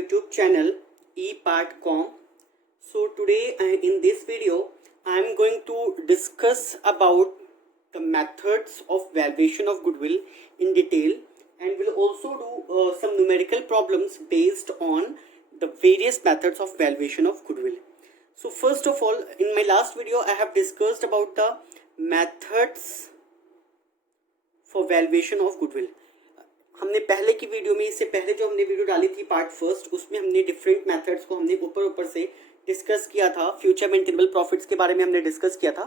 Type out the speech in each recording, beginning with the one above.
YouTube channel ePartCom. So today in this video I am going to discuss about the methods of valuation of goodwill in detail, and will also do some numerical problems based on the various methods of valuation of goodwill. So first of all, in my last video I have discussed about the methods for valuation of goodwill. हमने पहले की वीडियो में, इससे पहले जो हमने वीडियो डाली थी पार्ट फर्स्ट, उसमें हमने डिफरेंट मेथड्स को हमने ऊपर से डिस्कस किया था. फ्यूचर मेंटेनेबल प्रॉफिट्स के बारे में हमने डिस्कस किया था.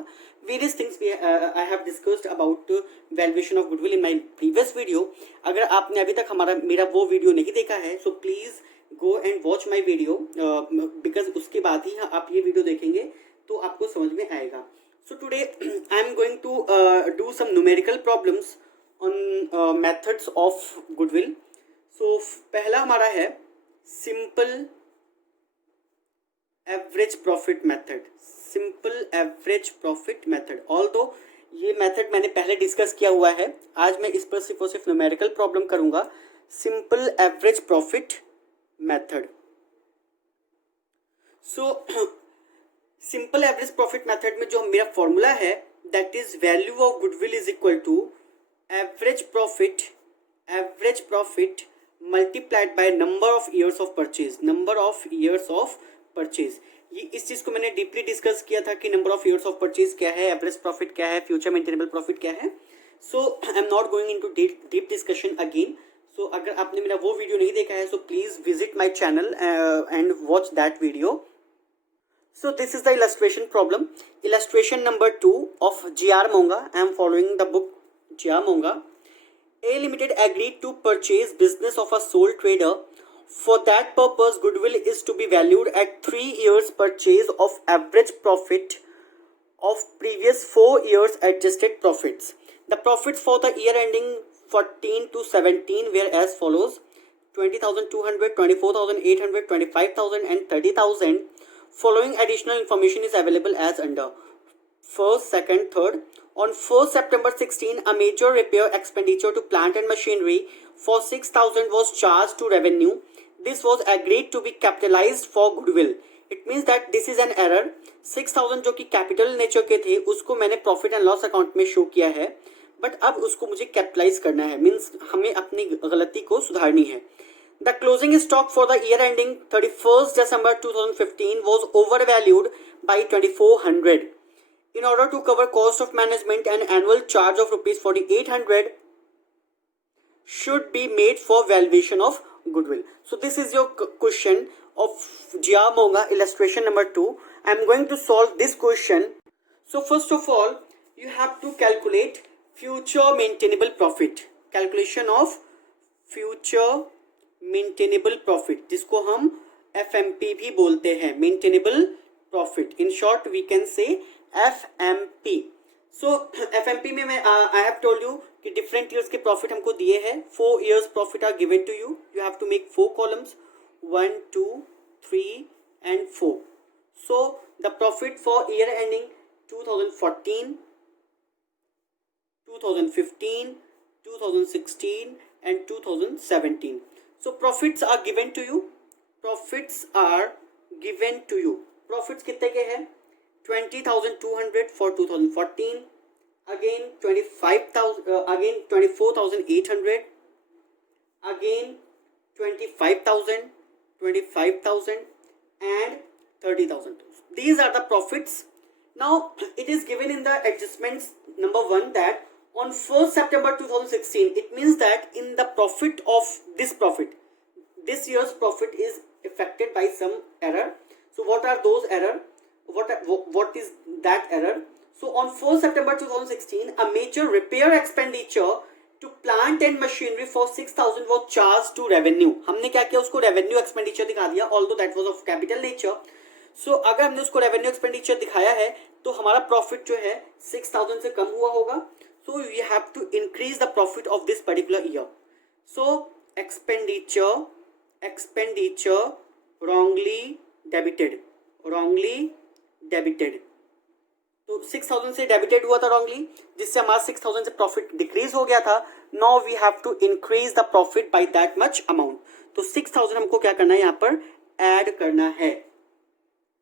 Various things I have discussed about valuation of goodwill in my previous video. अगर आपने अभी तक मेरा वो वीडियो नहीं देखा है, so please go and watch my video, because उसके बाद ही आप ये वीडियो देखेंगे तो आपको समझ में आएगा. So today I am going to do some numerical problems on methods of goodwill. So पहला हमारा है simple average profit method. Simple average profit method. Although ये मेथड मैंने पहले डिस्कस किया हुआ है, आज मैं इस पर सिर्फ और सिर्फ न्यूमेरिकल प्रॉब्लम करूंगा. Simple average profit method. So simple average profit method में जो मेरा फॉर्मूला है, that is value of goodwill is equal to average profit multiplied by number of years of purchase. ये इस चीज को मैंने डीपली डिस्कस किया था कि number of years of purchase क्या है, एवरेज प्रॉफिट क्या है, फ्यूचर मेंटेनेबल प्रॉफिट क्या है. So I am not going into deep discussion again. So अगर आपने मेरा वो वीडियो नहीं देखा है, so please visit my channel and watch that video. So this is the illustration problem. Illustration number 2 of G.R. Monga. I am following the book G.R. Monga. A Limited agreed to purchase business of a sole trader. For that purpose, goodwill is to be valued at 3 years purchase of average profit of previous 4 years adjusted profits. The profits for the year ending 14 to 17 were as follows: 20,200, 24,800, 25,000 and 30,000. Following additional information is available as under. First, second, third. On 1st September 16, a major repair expenditure to plant and machinery for 6,000 was charged to revenue. This was agreed to be capitalized for goodwill. It means that this is an error. 6,000 जो कि capital nature के थे, उसको मैंने profit and loss account में शो किया है, बट अब उसको मुझे कैपिटलाइज करना है. मीन्स हमें अपनी गलती को सुधारनी है. The closing stock for the year ending 31st December 2015 was overvalued by 2,400. In order to cover cost of management, an annual charge of rupees 4,800 should be made for valuation of goodwill. So this is your question of G.R. Monga, illustration number 2. I am going to solve this question. So first of all, you have to calculate future maintainable profit. Calculation of future maintainable profit, जिसको हम FMP भी बोलते हैं, maintainable profit. In short, we can say FMP. So FMP में मैं I have told you कि different years के profit हमको दिए हैं. 4 years profit are given to you. You have to make 4 columns, 1, 2, 3 and 4. So the profit for year ending 2014, 2015, 2016 and 2017. So profits are given to you. Profits are given to you. Profits कितने के हैं? 20,200 for 2014, again 25,000, again 24,800, again 25,000, 25,000 and 30,000. These are the profits. Now it is given in the adjustments number 1 that on 1st September 2016, it means that in the profit of this year's profit is affected by some error. So what are those error? What is that error? So on 4 September 2016, a major repair expenditure to plant and machinery for 6,000 was charged to revenue. हमने क्या किया, उसको revenue expenditure दिखा दिया, although that was of capital nature. So अगर हमने उसको revenue expenditure दिखाया है, तो हमारा profit जो है 6,000 से कम हुआ होगा. So we have to increase the profit of this particular year. So expenditure wrongly debited. तो 6,000 से डेबिटेड हुआ था रॉन्गली, जिससे हमारा 6,000 से प्रॉफिट डिक्रीज हो गया था. Now we have to increase the profit by that much amount. तो 6000 हमको क्या करना है यहाँ पर ऐड करना है।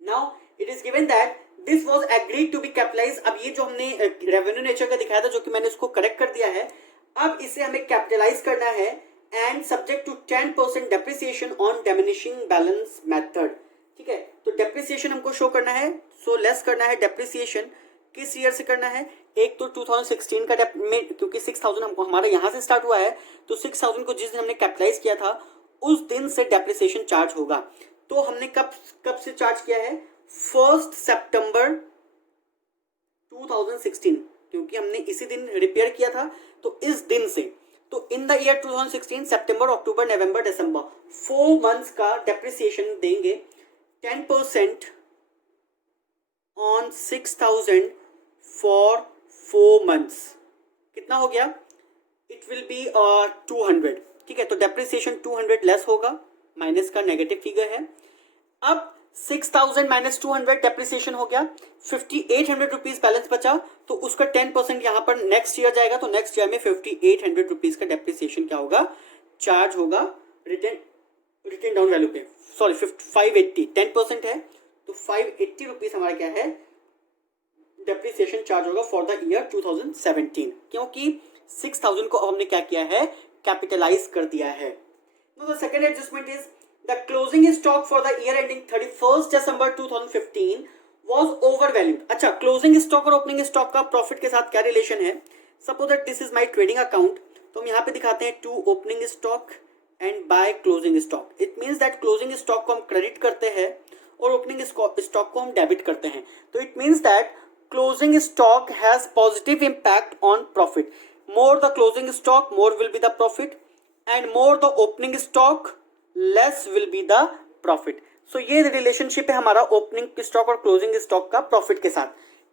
Now it is given that this was agreed to be capitalize. अब ये जो हमने रेवेन्यू नेचर का दिखाया था, जो कि मैंने इसको करेक्ट कर दिया है, अब इसे हमें कैपिटलाइज करना है and subject to 10% depreciation on diminishing balance method. ठीक है, तो डेप्रिसिएशन हमको शो करना है, सो लेस करना है डेप्रिसिएशन। किस ईयर से करना है? एक तो 2016 का में, क्योंकि 6000 हमको हमारा यहाँ से स्टार्ट हुआ है, तो 6000 को जिस दिन हमने कैपिटलाइज किया था उस दिन से डेप्रिसिएशन चार्ज होगा। तो हमने कब से चार्ज किया है? 1 सितंबर 2016, क्योंकि हमने इसी दिन रिपेयर किया था, तो इस दिन से। तो इन द ईयर 2016 सितंबर, अक्टूबर, नवंबर, दिसंबर 4 मंथ्स का डेप्रिसिएशन देंगे। 10% ऑन 6000 फॉर 4 मंथ्स कितना हो गया? It will be 200। ठीक है, तो डेप्रिसिएशन 200 लेस होगा, माइनस का नेगेटिव फिगर है। अब 6000 माइनस 200 डेप्रिसिएशन हो गया, 5800 रुपीज बैलेंस बचा, तो उसका 10% यहाँ पर नेक्स्ट ईयर जाएगा, तो नेक्स्ट ईयर में 5800 रुपीज का डेप्रिसिएशन क्या होगा? चार्ज होगा रिटर्न डाउन वैल्यू पे। सॉरी 580, 10% है, तो 580 रुपीज हमारा क्या है? डेप्रिसिएशन चार्ज होगा फॉर द ईयर 2017, क्योंकि 6000 को अब हमने क्या किया है? कैपिटलाइज कर दिया है। The second adjustment is the closing stock for the year ending 31 December 2015 was overvalued. अच्छा, क्लोजिंग स्टॉक और ओपनिंग स्टॉक का प्रॉफिट के साथ क्या रिलेशन है? Suppose that this is my trading account, तो हम यहाँ पे दिखाते हैं to opening stock and by closing stock. It means that closing stock को हम क्रेडिट करते हैं और ओपनिंग स्टॉक को हम डेबिट करते हैं। तो it means that closing stock has positive impact on profit. More the closing stock, more will be the profit, and more the opening stock, less will be the profit. So ये रिलेशनशिप है हमारा opening stock और closing stock का profit के साथ।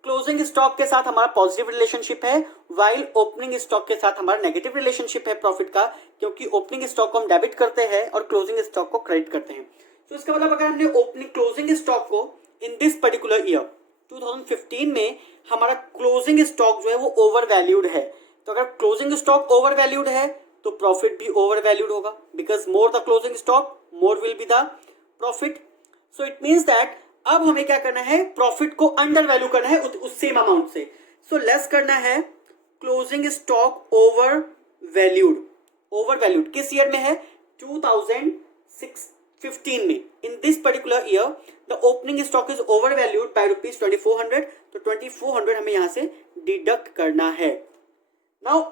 Closing stock के साथ हमारा पॉजिटिव रिलेशनशिप है, वाइल ओपनिंग स्टॉक के साथ हमारा नेगेटिव रिलेशनशिप है प्रॉफिट का, क्योंकि ओपनिंग स्टॉक को हम डेबिट करते हैं और क्लोजिंग स्टॉक को क्रेडिट करते हैं। तो इसका मतलब अगर हमने ओपनिंग क्लोजिंग स्टॉक को इन दिस पर्टिकुलर ईयर 2015 में हमारा क्लोजिंग स्टॉक जो है वो ओवर वैल्यूड है, तो अगर क्लोजिंग स्टॉक ओवर वैल्यूड है तो प्रॉफिट भी ओवर वैल्यूड होगा, because more the closing stock more will be the profit. So it means that अब हमें क्या करना है? प्रॉफिट को अंडर वैल्यू करना है उस सेम अमाउंट से। सो लेस करना है closing stock over valued. Over valued किस ईयर में है? 2015 में। In this particular year the opening stock is over valued by rupees 2400, तो 2400 हमें यहां से डिडक्ट करना है। नाउ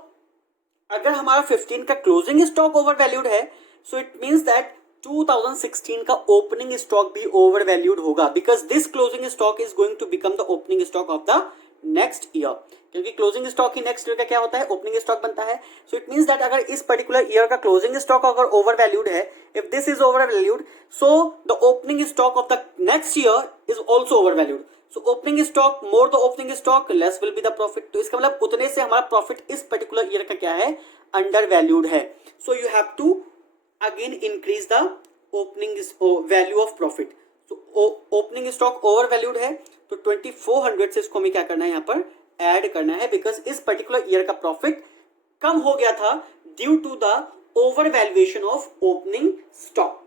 अगर हमारा 15 का क्लोजिंग स्टॉक ओवर वैल्यूड है, सो इट मीन्स दैट 2016 का ओपनिंग स्टॉक भी ओवर वैल्यूड होगा, because this closing stock is going to become the opening stock of the next year, क्योंकि क्लोजिंग स्टॉक ही नेक्स्ट ईयर का क्या होता है? ओपनिंग स्टॉक बनता है। सो इट मीन्स दैट अगर इस पर्टिकुलर ईयर का क्लोजिंग स्टॉक अगर ओवर वैल्यूड है, if this is over valued, so the opening stock of the next year is also over valued. So opening stock, more the opening stock, less will be the profit. तो इसका मतलब उतने से हमारा प्रॉफिट इस particular year का क्या है? अंडर वैल्यूड है। So you have to again increase the opening value of profit. तो ओपनिंग स्टॉक ओवर वैल्यूड है, तो 2400 से इसको हमें क्या करना है? यहाँ पर ऐड करना है, बिकॉज इस पर्टिकुलर ईयर का प्रॉफिट कम हो गया था due to the over valuation of opening stock.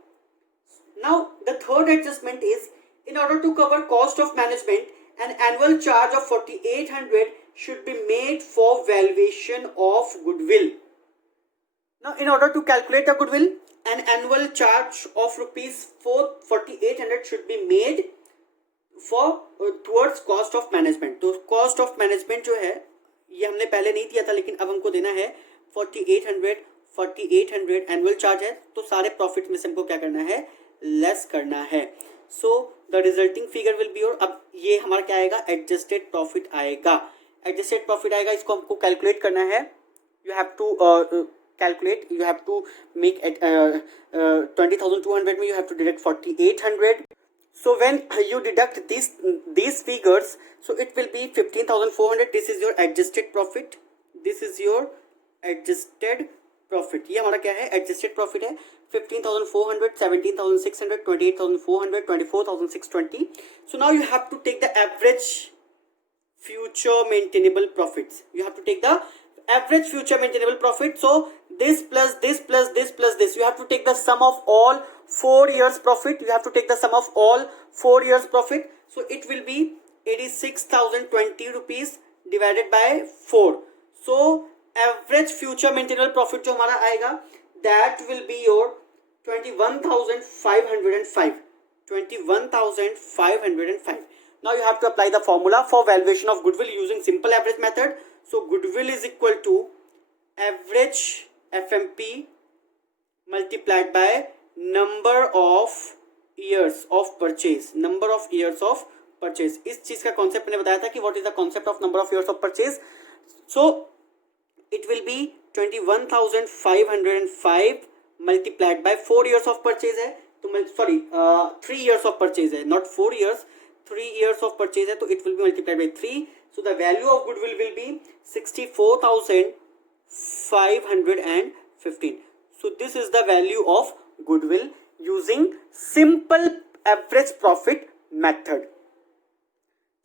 Now the third adjustment is in order to cover cost of management, an annual charge of 4800 should be made for valuation of goodwill. Now in order to calculate the goodwill, an annual charge of rupees 4800 should be made for towards cost of management. तो cost of management जो है ये हमने पहले नहीं दिया था, लेकिन अब हमको देना है 4800 एनुअल चार्ज है, तो सारे प्रॉफिट में से हमको क्या करना है? लेस करना है। So the resulting figure will be your, अब ये हमारा क्या आएगा? एडजस्टेड प्रॉफिट आएगा। एडजस्टेड प्रॉफिट आएगा, इसको हमको कैलकुलेट करना है। You have to calculate, you have to make 20,200 में you have to deduct 4800. So when you deduct these figures, so it will be 15,400. This is your adjusted profit. This is your adjusted profit. ये हमारा क्या है? adjusted profit है। 15,400, 17,600, 28,400, 24,620. So now you have to take the average future maintainable profits. You have to take the average future maintainable profit. So this plus this plus this plus this. You have to take the sum of all 4 years profit. You have to take the sum of all 4 years profit. So it will be 86,020 rupees divided by 4. So average future maintainable profit जो हमारा आएगा, that will be your 21,505. 21,505. Now you have to apply the formula for valuation of goodwill using simple average method. So goodwill is equal to average FMP multiplied by number of years of purchase. Number of years of purchase. इस चीज का कॉन्सेप्ट मैंने बताया था कि what is the concept of number of years of purchase. So it will be 21,505 multiplied by 4 years of purchase है, तो 3 years of purchase है, not 4 years, 3 years of purchase है, तो it will be multiplied by 3. So the value of goodwill will be 64,515. So this is the value of goodwill using simple average profit method.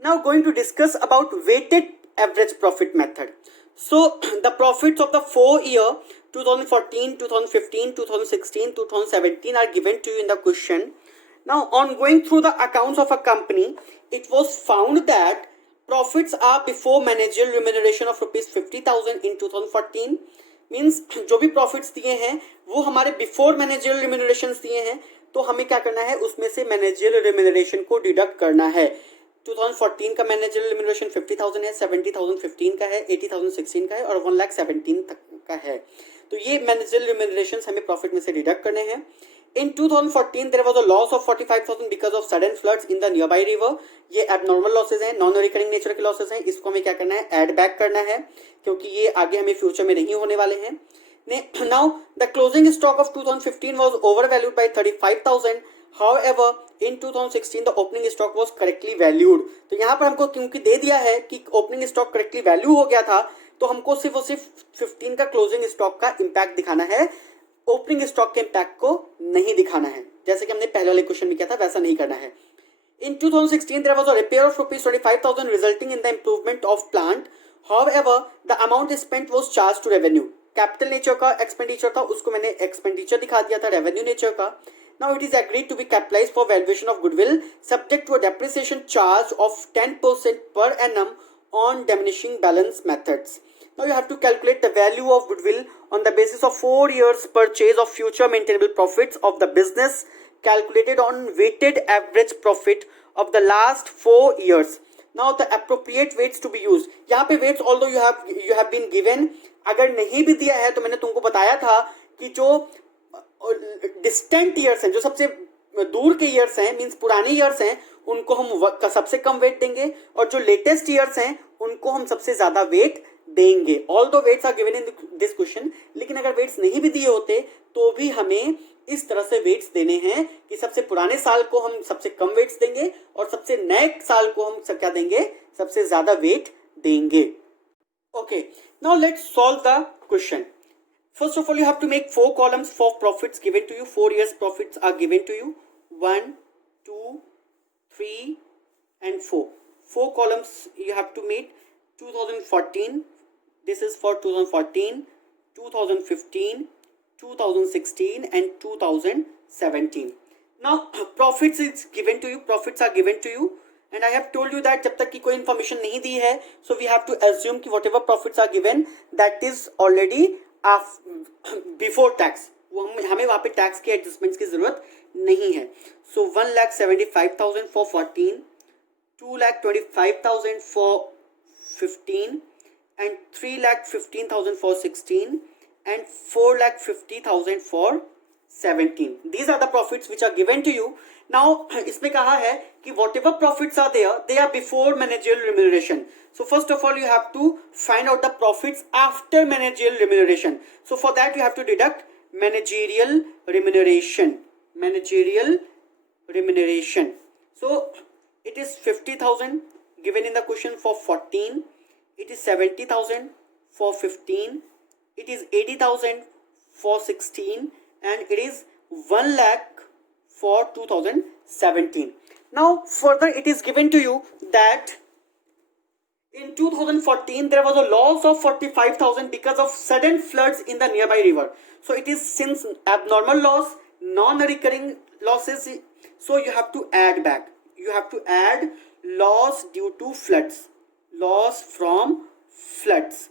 Now going to discuss about weighted average profit method. So the profits of the 4 year 2014, 2015, 2016, 2017 are given to you in the question. Now on going through the accounts of a company, it was found that profits are before managerial remuneration of rupees 50,000 in 2014. मीन्स जो भी प्रॉफिट्स दिए हैं वो हमारे before managerial remuneration दिए हैं, तो हमें क्या करना है, उसमें से मैनेजरियल रिम्यूनरेशन को डिडक्ट करना है. 2014 का मैनेजरियल रिम्यूनरेशन 50,000 है, 70,000 15 का है, 80,000 16 का है और 1,17,000 तक का है. तो ये मैनेजरियल रिम्यूनरेशन हमें प्रॉफिट में से डिडक्ट करने हैं. In 2014 there was a loss of 45,000 because of sudden floods in the nearby river. ये abnormal losses हैं, non recurring nature के losses हैं. इसको हमें क्या करना है, add back करना है, क्योंकि ये आगे हमें फ्यूचर में नहीं होने वाले हैं. Now the closing stock of 2015 was overvalued by 35,000. However, in 2016 the opening stock was correctly valued. तो यहाँ पर हमको क्योंकि दे दिया है कि opening stock correctly value हो गया था, तो हमको सिर्फ और सिर्फ 15 का closing stock का impact दिखाना है, ओपनिंग स्टॉक के इम्पैक्ट को नहीं दिखाना है. जैसे कि हमने पहले वाले क्वेश्चन में किया था वैसा नहीं करना है. इन 2016 there was a repair of rupees 25,000 resulting in the improvement of plant. However, the amount spent was charged to revenue. Capital nature का एक्सपेंडिचर था, उसको मैंने एक्सपेंडिचर दिखा दिया था रेवेन्यू नेचर का. Now it is agreed to be capitalized for valuation of goodwill subject to a depreciation charge of 10% per annum on diminishing balance methods. Now you have to calculate the value of goodwill on the basis of 4 years purchase of future maintainable profits of the business calculated on weighted average profit of the last 4 years. Now the appropriate weights to be used. यहाँ पे weights although you have been given, अगर नहीं भी दिया है तो मैंने तुमको बताया था कि जो डिस्टेंट ईयर्स हैं, जो सबसे दूर के ईयर्स हैं, मीन्स पुराने ईयर्स हैं, उनको हम सबसे कम वेट देंगे और जो लेटेस्ट ईयर्स हैं उनको हम सबसे ज्यादा वेट देंगे. Although weights are given in this question, लेकिन अगर वेट्स नहीं भी दिए होते तो भी हमें इस तरह से वेट्स देने हैं कि सबसे पुराने साल को हम सबसे कम वेट्स देंगे और सबसे नए साल को हम क्या देंगे, सबसे ज्यादा वेट देंगे. Okay, now let's solve the question. First of all, you have to make 4 columns for profits given to you. 4 years profits are given to you. 1, 2, 3 and 4. 4 columns you have to make. 2014, this is for 2014, 2015, 2016 and 2017. Now profits is given to you. Profits are given to you. And I have told you that जब तक की कोई information नहीं दी है, so we have to assume कि whatever profits are given, that is already before tax. वो हमें वहाँ पे टैक्स के एडजस्टमेंट्स की जरूरत नहीं है. सो 1,75,000 फॉर 14, 2,25,000 फॉर 15 एंड 3,15,000 फॉर 16 एंड 4,50,000 फॉर 17. These are the profits which are given to you. Now इसमें कहा है कि whatever profits are there, they are before managerial remuneration. So first of all you have to find out the profits after managerial remuneration. So for that you have to deduct managerial remuneration. Managerial remuneration. So it is 50,000 given in the question for 14. It is 70,000 for 15. It is 80,000 for 16 and it is 1 lakh for 2017. Now further it is given to you that In 2014, there was a loss of 45,000 because of sudden floods in the nearby river. So it is since abnormal loss, non-recurring losses. So you have to add back. You have to add loss due to floods. Loss from floods.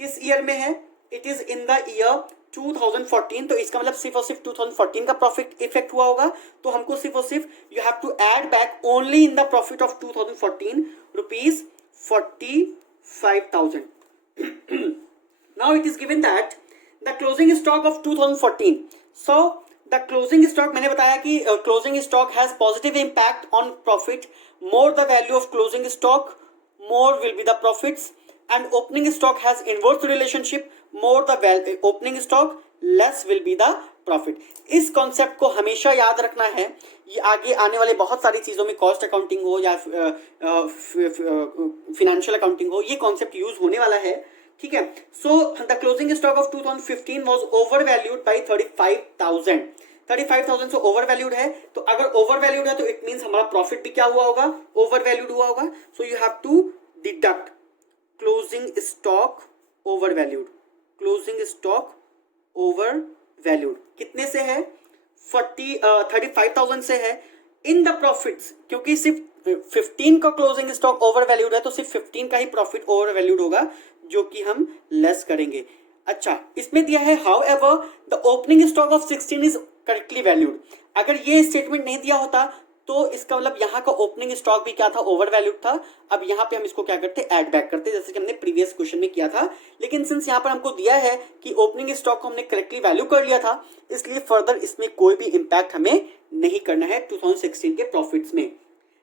किस ईयर में है? It is in the year 2014. तो इसका मतलब सिर्फ और सिर्फ 2014 का प्रॉफिट इफेक्ट हुआ होगा. तो हमको सिर्फ और सिर्फ you have to add back only in the profit of 2014 rupees 45,000. Now it is given that the closing stock of 2014. So the closing stock, मैंने बताया कि closing stock has positive impact on profit. More the value of closing stock, more will be the profits. And opening stock has inverse relationship. More the opening stock, less will be the profit. इस कॉन्सेप्ट को हमेशा याद रखना है. ये आगे आने वाले बहुत सारी चीजों में, कॉस्ट अकाउंटिंग हो या फिनेंशियल अकाउंटिंग हो, ये कॉन्सेप्ट यूज होने वाला है. ठीक है. So the closing stock of 2015 was over valued by 35,000. 35,000 से ओवर वैल्यूड है. तो अगर ओवर वैल्यूड है तो इट मीन्स हमारा प्रॉफिट भी क्या हुआ होगा? ओवर वैल्यूड हुआ होगा. So you have to deduct closing stock over valued. Closing stock over valued कितने से है? 35,000 से है. इन द प्रॉफिट्स, क्योंकि सिर्फ 15 का क्लोजिंग स्टॉक ओवर वैल्यूड है तो सिर्फ 15 का ही प्रॉफिट ओवर वैल्यूड होगा, जो कि हम लेस करेंगे. अच्छा, इसमें दिया है how ever the opening stock of 16 is correctly valued. अगर ये स्टेटमेंट नहीं दिया होता तो इसका मतलब यहाँ का ओपनिंग स्टॉक भी क्या था? ओवर वैल्यूड था. अब यहाँ पे हम इसको क्या करते? ऐड बैक करते, जैसे कि हमने प्रीवियस क्वेश्चन में किया था. लेकिन सिंस यहाँ पर हमको दिया है कि ओपनिंग स्टॉक को हमने करेक्टली वैल्यू कर लिया था, इसलिए फर्दर इसमें कोई भी इंपैक्ट हमें नहीं करना है 2016 के प्रॉफिट्स में.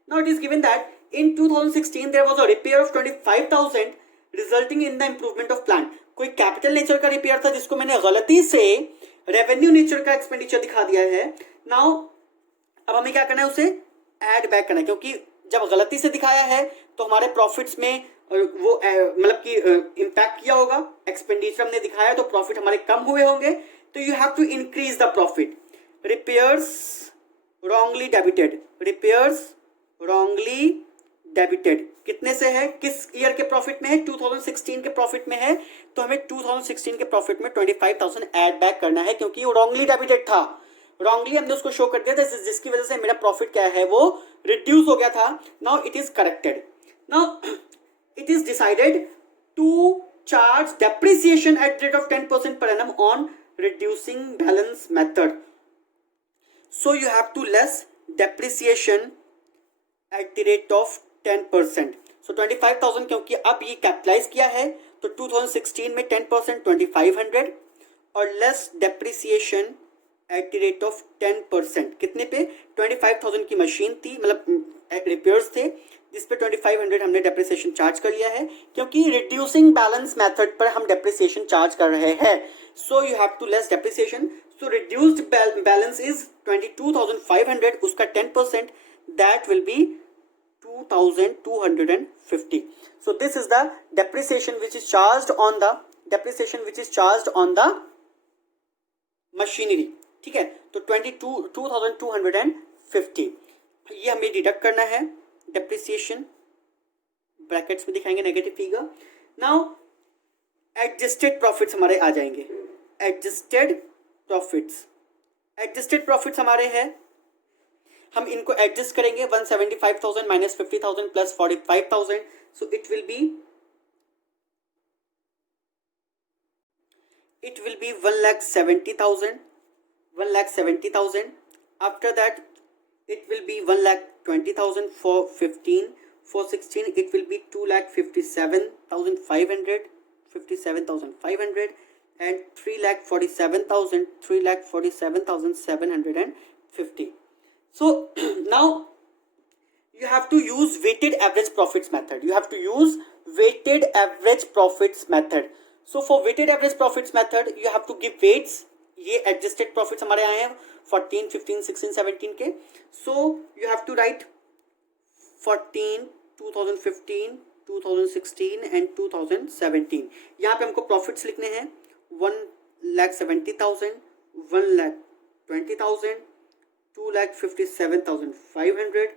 Now it is given that in 2016 there was a repair of 25,000 resulting in the improvement of plant. कोई कैपिटल नेचर का रिपेयर था जिसको मैंने गलती से रेवेन्यू नेचर का एक्सपेंडिचर दिखा दिया है. नाउ अब हमें क्या करना है? उसे ऐड बैक करना है, क्योंकि जब गलती से दिखाया है तो हमारे प्रॉफिट्स में वो मतलब कि इंपैक्ट किया होगा. एक्सपेंडिचर हमने दिखाया तो प्रॉफिट हमारे कम हुए होंगे. तो you have to increase the profit. Repairs wrongly debited. Repairs wrongly debited कितने से है? किस ईयर के प्रॉफिट में है? 2016 के प्रॉफिट में है. तो हमें 2016 के प्रॉफिट में 25,000 ऐड बैक करना है, क्योंकि वो रॉन्गली डेबिटेड था. रॉन्गली हमने उसको शो कर दिया था, जिसकी वजह से मेरा प्रॉफिट क्या है? वो रिड्यूस हो गया था. Now it is corrected. Now it is decided to charge depreciation at rate of 10% per annum on reducing balance method. So you have to less depreciation at the rate of 10%. So 25,000 क्योंकि अब ये कैपिटलाइज किया है तो 2016 में 10% 2,500 और less depreciation at the rate of 10%. कितने पे? 25,000 की मशीन थी, मतलब रिपेयर्स थे, जिस पे 2,500 हमने डेप्रिसिएशन चार्ज कर लिया है, क्योंकि रिड्यूसिंग बैलेंस मेथड पर हम डेप्रिसिएशन चार्ज कर रहे हैं. So you have to less depreciation. So reduced balance is 22,500, उसका 10% that will be 2,250. So this is the depreciation which is charged on the machinery. ठीक है. तो 2,250 ये हमें डिडक्ट करना है. डेप्रिसिएशन ब्रैकेट्स में दिखाएंगे negative figure. Now adjusted profits हमारे आ जाएंगे. एडजस्टेड प्रॉफिट्स हमारे हैं. हम इनको एडजस्ट करेंगे. 175,000 माइनस 50,000 प्लस 45,000. So it will be 1,70,000. After that it will be 1,20,000 for 15. For 16 it will be 2,57,500 and 3,47,750. So now you have to use weighted average profits method. So for weighted average profits method you have to give weights. ये adjusted profits हमारे आए हैं 14, 15, 16, 17 के. So you have to write 14, 2015, 2016 and 2017. यहाँ पे हमको प्रॉफिट्स लिखने हैं 1,70,000, 1,20,000, 2,57,500,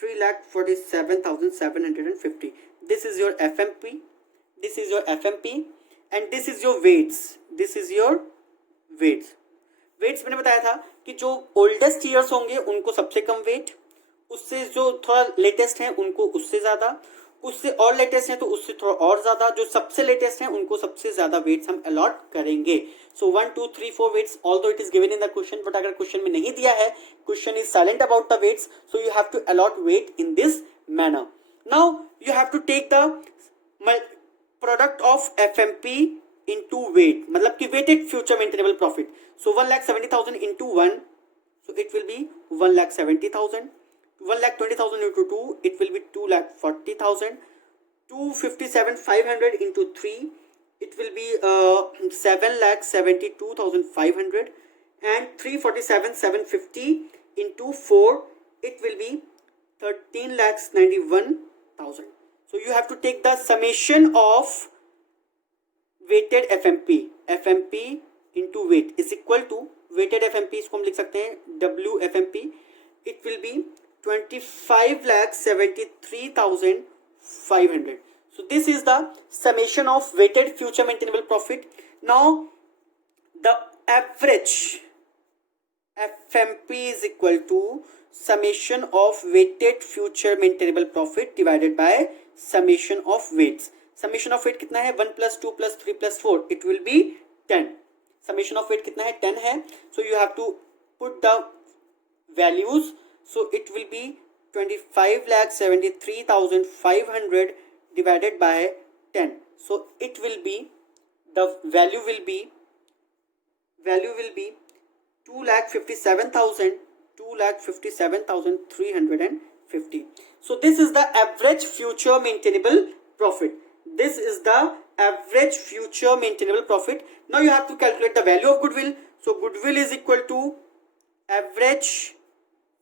3,47,750. This is your FMP. This is your FMP and this is your weights. This is your weights. Weights मैंने बताया था कि जो ओल्डेस्ट ईयर्स होंगे उनको सबसे कम वेट, उससे जो थोड़ा लेटेस्ट है उनको उससे ज्यादा, उससे और लेटेस्ट है तो उससे थोड़ा और ज्यादा, जो सबसे लेटेस्ट है उनको सबसे ज्यादा वेट्स हम अलॉट करेंगे. So 1 2 3 4 weights, although it is given in the question, but अगर क्वेश्चन में नहीं दिया है, question is silent about the weights, so you have to allot weight in this manner. Now you have to take the product of FMP into weight, मतलब कि weighted future maintainable profit. So 1,70,000 into 1, so it will be 1,70,000. 1,20,000 into 2, it will be 2,40,000. 257,500 into 3, it will be 7,72,500. And 347,750 into 4, it will be 13,91,000. So you have to take the summation of weighted FMP into weight is equal to weighted FMP, इसको हम लिख सकते हैं WFMP. It will be 25,73,500. So this is the summation of weighted future maintainable profit. Now the average FMP is equal to summation of weighted future maintainable profit divided by summation of weights. Summation of weight कितना है? 1 plus 2 plus 3 plus 4, it will be 10. Summation of weight कितना है? 10 है. So you have to put the values. So it will be 25,73,500 divided by 10. So it will be, the value will be 2,57,350. So this is the average future maintainable profit. This is the average future maintainable profit. Now you have to calculate the value of goodwill. So goodwill is equal to average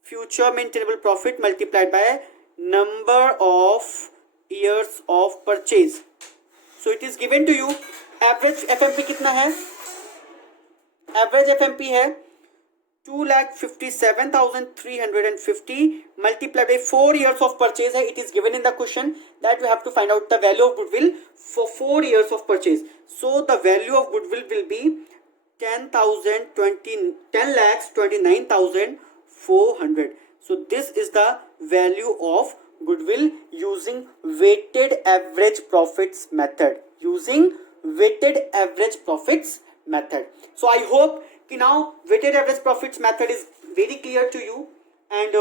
future maintainable profit multiplied by number of years of purchase. So it is given to you. Average FMP कितना है? Average FMP है 2,57,350 multiplied by 4 years of purchase है. It is given in the question that you have to find out the value of goodwill for 4 years of purchase. So the value of goodwill will be 10,29,400. So this is the value of goodwill using weighted average profits method. Using weighted average profits method. So I hope कि now weighted average profits method is very clear to you and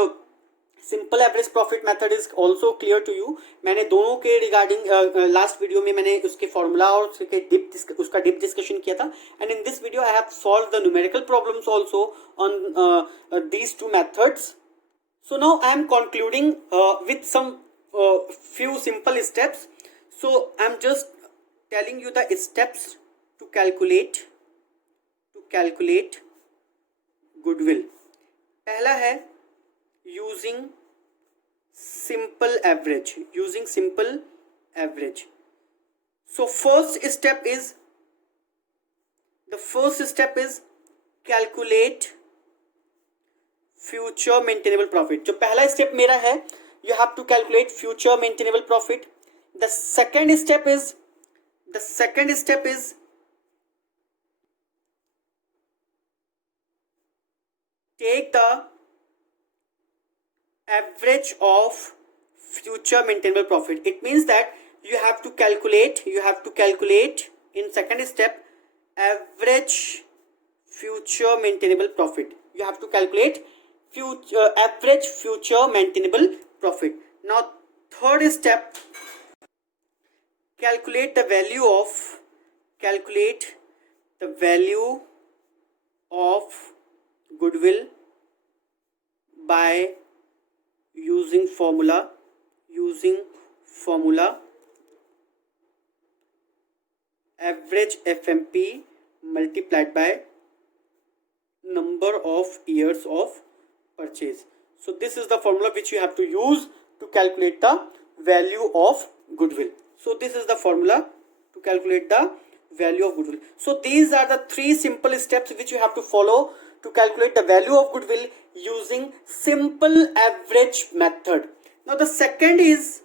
simple average profit method is also clear to you. मैंने दोनों के regarding last video में मैंने उसके फॉर्मूला और उसका dip discussion किया था, and in this video I have solve the numerical problems also on these two methods. So now I am concluding with some few simple steps. So I am just telling you the steps to calculate goodwill. पहला है using simple average. So first step is calculate future maintainable profit. जो पहला स्टेप मेरा है, you have to calculate future maintainable profit. The second step is take the average of future maintainable profit. It means that you have to calculate in second step average future maintainable profit. You have to calculate average future maintainable profit. Now third step, calculate the value of goodwill by using formula average FMP multiplied by number of years of purchase. So this is the formula which you have to use to calculate the value of goodwill. So this is the formula to calculate the value of goodwill. So these are the three simple steps which you have to follow to calculate the value of goodwill using simple average method. Now the second is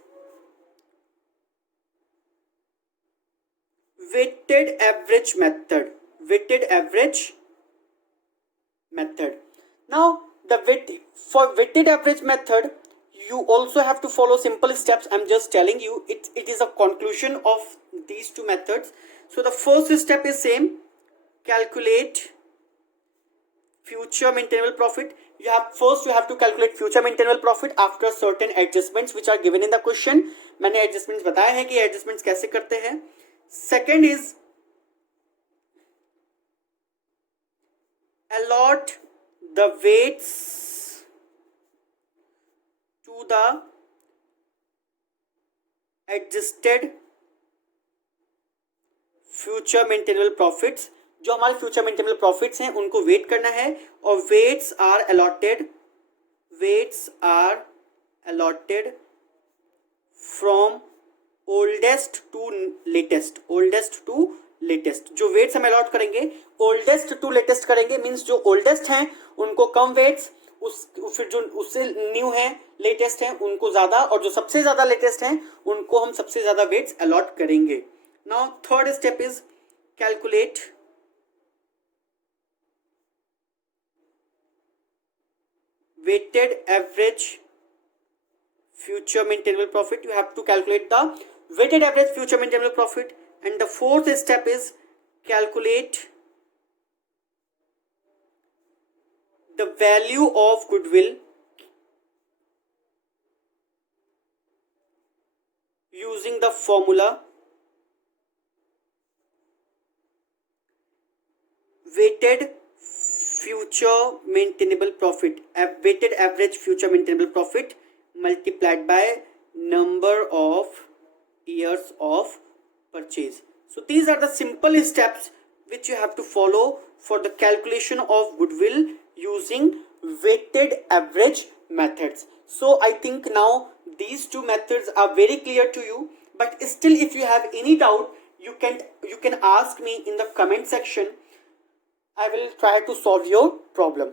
weighted average method. Weighted average method. Now for weighted average method, you also have to follow simple steps. I'm just telling you, it is a conclusion of these two methods. So the first step is same, calculate future maintainable profit. You have to calculate future maintainable profit after certain adjustments which are given in the question. मैंने adjustments बताया है कि adjustments कैसे करते हैं. Second is allot the weights to the adjusted future maintainable profits. जो हमारे future maintainable profits हैं उनको वेट करना है और weights are allotted from oldest to latest. जो वेट्स हम अलॉट करेंगे ओल्डेस्ट टू लेटेस्ट करेंगे, मींस जो ओल्डेस्ट हैं उनको कम वेट्स, फिर जो उससे न्यू है लेटेस्ट हैं उनको ज्यादा, और जो सबसे ज्यादा लेटेस्ट हैं उनको हम सबसे ज्यादा वेट्स अलॉट करेंगे. Now third step is calculate weighted average future maintainable profit. You have to calculate the weighted average future maintainable profit. And the fourth step is calculate the value of goodwill using the formula weighted weighted average future maintainable profit multiplied by number of years of purchase. So these are the simple steps which you have to follow for the calculation of goodwill using weighted average methods. So I think now these two methods are very clear to you, but still if you have any doubt, you can ask me in the comment section. I will try to solve your problem.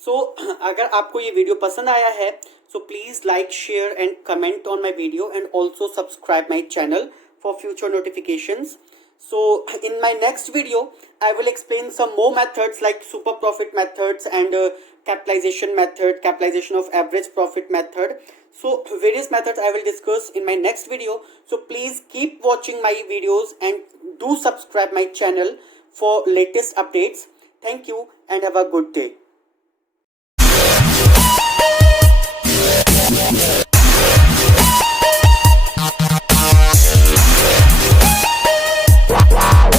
So अगर आपको ये वीडियो पसंद आया है, so please like, share and comment on my video and also subscribe my channel for future notifications. So in my next video, I will explain some more methods like super profit methods and capitalization method, capitalization of average profit method. So various methods I will discuss in my next video. So please keep watching my videos and do subscribe my channel for latest updates. Thank you and have a good day.